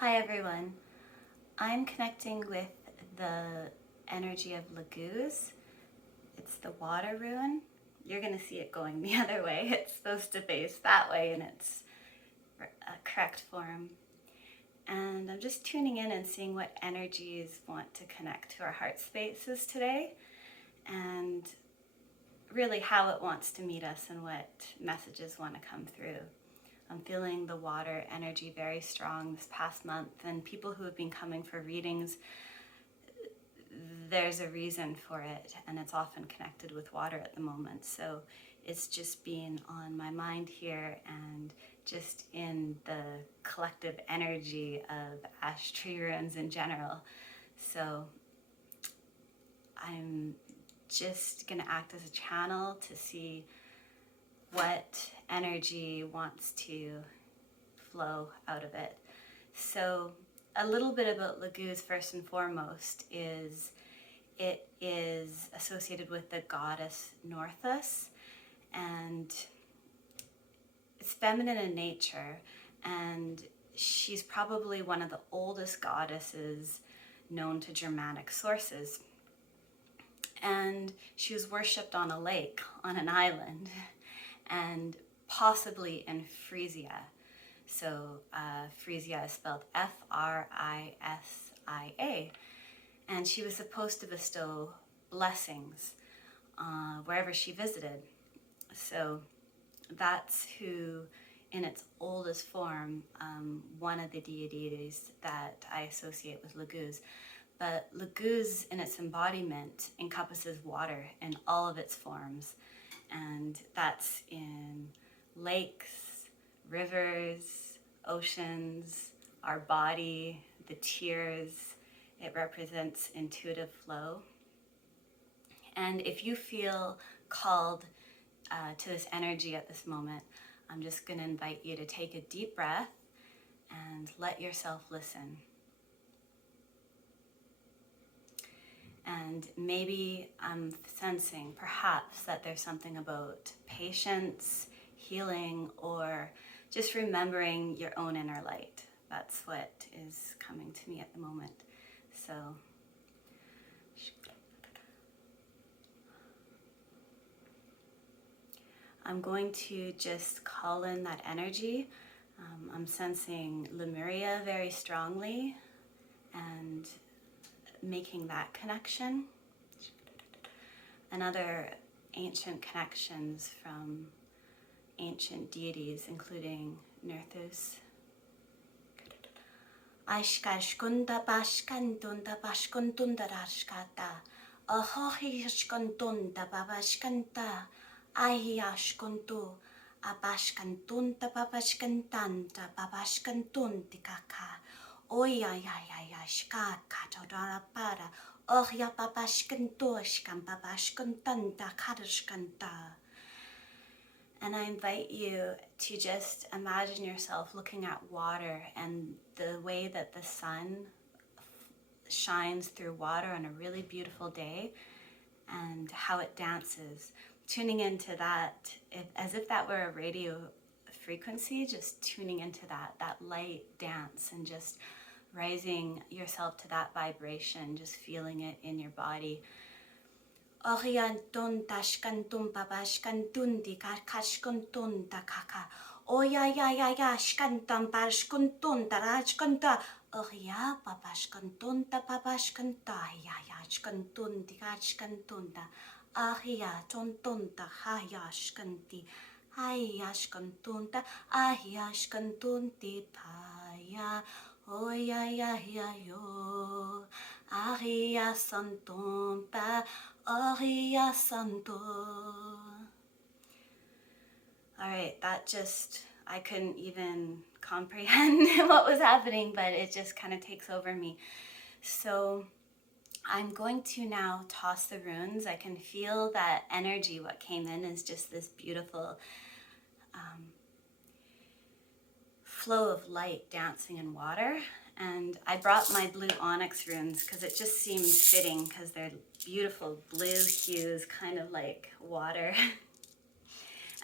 Hi everyone. I'm connecting with the energy of Laguz. It's the water rune. You're going to see it going the other way. It's supposed to face that way in its correct form. And I'm just tuning in and seeing what energies want to connect to our heart spaces today, and really how it wants to meet us and what messages want to come through. I'm feeling the water energy very strong this past month, and people who have been coming for readings, there's a reason for it, and it's often connected with water at the moment. So it's just being on my mind here and just in the collective energy of ash tree runes in general. So I'm just going to act as a channel to see what energy wants to flow out of it. So a little bit about Laguz first and foremost is it is associated with the goddess Nerthus, and it's feminine in nature, and she's probably one of the oldest goddesses known to Germanic sources. And she was worshipped on a lake, on an island, and possibly in Frisia. So Frisia is spelled Frisia. And she was supposed to bestow blessings wherever she visited. So that's who, in its oldest form, one of the deities that I associate with Laguz. But Laguz, in its embodiment, encompasses water in all of its forms. And that's in lakes, rivers, oceans, our body, the tears. It represents intuitive flow. And if you feel called to this energy at this moment, I'm just going to invite you to take a deep breath and let yourself listen. And maybe I'm sensing perhaps that there's something about patience, healing, or just remembering your own inner light. That's what is coming to me at the moment. So I'm going to just call in that energy. I'm sensing Lemuria very strongly and making that connection, and other ancient connections from ancient deities, including Nerthus. Ashkashkunda bashkantunda bashkuntunda rashkata. Ahohishkantunda babashkanta. Ahiashkuntu. Abashkantunda babashkantanta babashkantunti kaka. Oyayayayashka katodara para. Ohya babashkantoshkan babashkantanta kadashkanta. And I invite you to just imagine yourself looking at water and the way that the sun shines through water on a really beautiful day, and how it dances. Tuning into that, as if that were a radio frequency, just tuning into that light dance, and just raising yourself to that vibration, just feeling it in your body. Oriantun tashkantun babashkantun di karkashkuntun takaka. Oya shkantan parshkuntun tarachkanta. Oria babashkantun ta babashkanta. Ya shkantun di karshkantun ta. Ahia tontun ta hayashkanti. Hayashkantun ta ahiyashkantun ti paya. Oya yo. Ahia santun pa. Aria Santo. All right, that just, I couldn't even comprehend what was happening, but it just kind of takes over me. So I'm going to now toss the runes. I can feel that energy. What came in is just this beautiful flow of light dancing in water. And I brought my blue onyx runes because it just seemed fitting, because they're beautiful blue hues, kind of like water.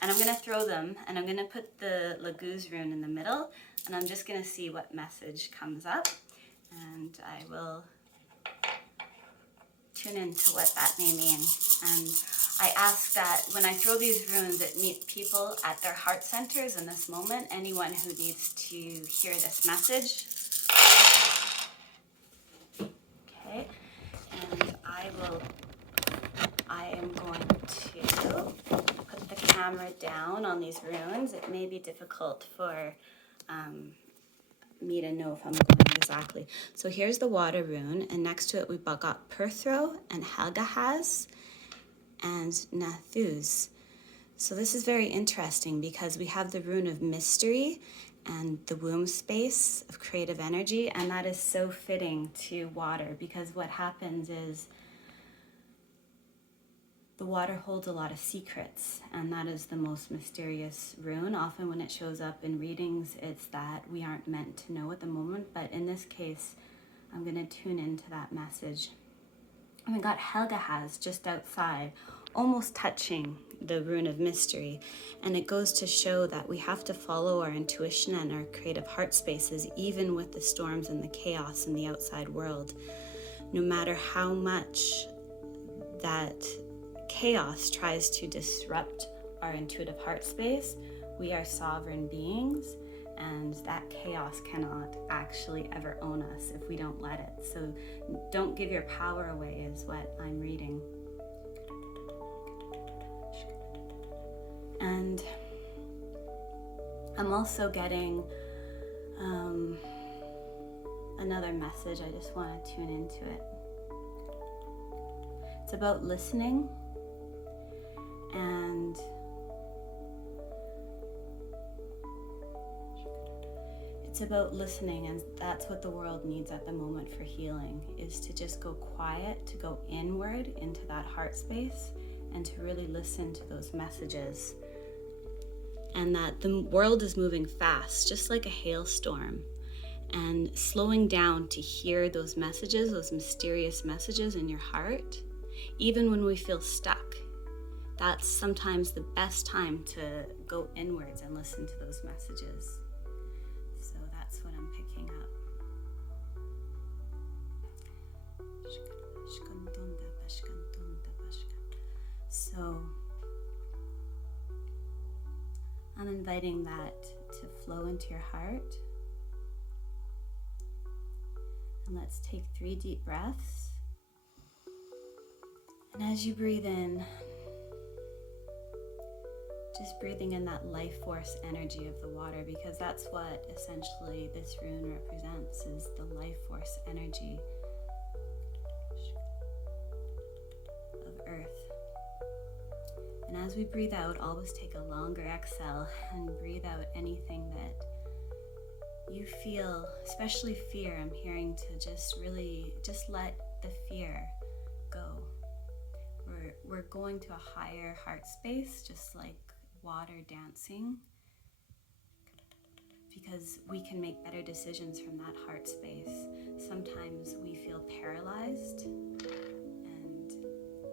And I'm going to throw them, and I'm going to put the Laguz rune in the middle. And I'm just going to see what message comes up, and I will tune into what that may mean. And I ask that when I throw these runes, it meet people at their heart centers in this moment, anyone who needs to hear this message. Okay, and I am going to put the camera down on these runes. It may be difficult for me to know if I'm going exactly. So here's the water rune, and next to it we've got Perthro and Helgahaz and Nerthus. So this is very interesting because we have the rune of mystery and the womb space of creative energy, and that is so fitting to water, because what happens is the water holds a lot of secrets, and that is the most mysterious rune. Often when it shows up in readings, it's that we aren't meant to know at the moment, but in this case, I'm going to tune into that message. And we got Helgahaz just outside, almost touching the rune of mystery, and it goes to show that we have to follow our intuition and our creative heart spaces, even with the storms and the chaos in the outside world. No matter how much that chaos tries to disrupt our intuitive heart space, we are sovereign beings, and that chaos cannot actually ever own us if we don't let it. So don't give your power away is what I'm reading. And I'm also getting another message. I just want to tune into it. It's about listening, and it's about listening, and that's what the world needs at the moment for healing, is to just go quiet, to go inward into that heart space, and to really listen to those messages. And that the world is moving fast, just like a hailstorm, and slowing down to hear those messages, those mysterious messages in your heart, even when we feel stuck. That's sometimes the best time to go inwards and listen to those messages. So that's what I'm picking up. So I'm inviting that to flow into your heart. And let's take 3 deep breaths. And as you breathe in, just breathing in that life force energy of the water, because that's what essentially this rune represents, is the life force energy of earth. And as we breathe out, always take a longer exhale and breathe out anything that you feel, especially fear. I'm hearing to just let the fear go. We're going to a higher heart space, just like water dancing, because we can make better decisions from that heart space. Sometimes we feel paralyzed, and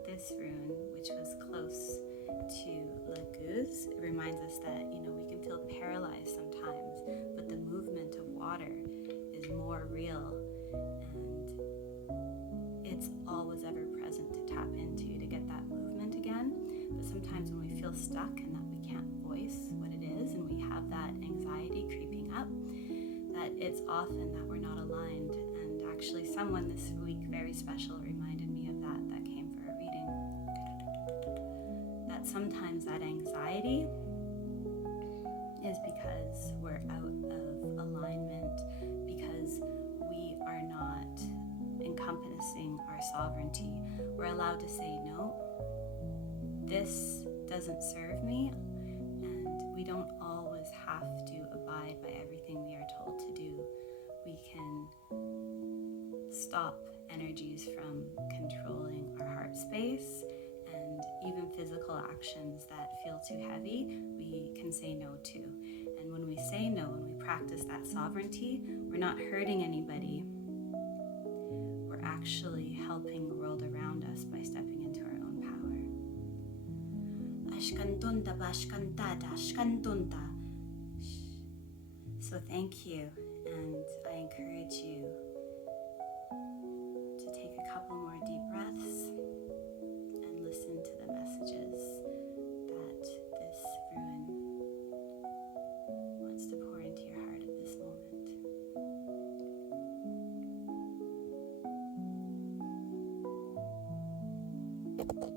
this rune, which was close to Laguz, it reminds us that, we can feel paralyzed sometimes, but the movement of water is more real, and it's always ever present to tap into, to get that movement again. But sometimes when we feel stuck and that we can't voice what it is, and we have that anxiety creeping up, that it's often that we're not aligned. And actually someone this week, very special, reminded me of that came for a reading. That sometimes that anxiety is because we're out of alignment, because we are not encompassing our sovereignty. We're allowed to say, no, this doesn't serve me, and we don't always have to abide by everything we are told to do. We can stop energies from controlling our heart space, and even physical actions that feel too heavy, we can say no to. And when we say no and we practice that sovereignty, we're not hurting anybody. We're actually helping the world around us by stepping into our own power. So So thank you, and I encourage you to take a couple more deep breaths and listen to the messages that this rune wants to pour into your heart at this moment.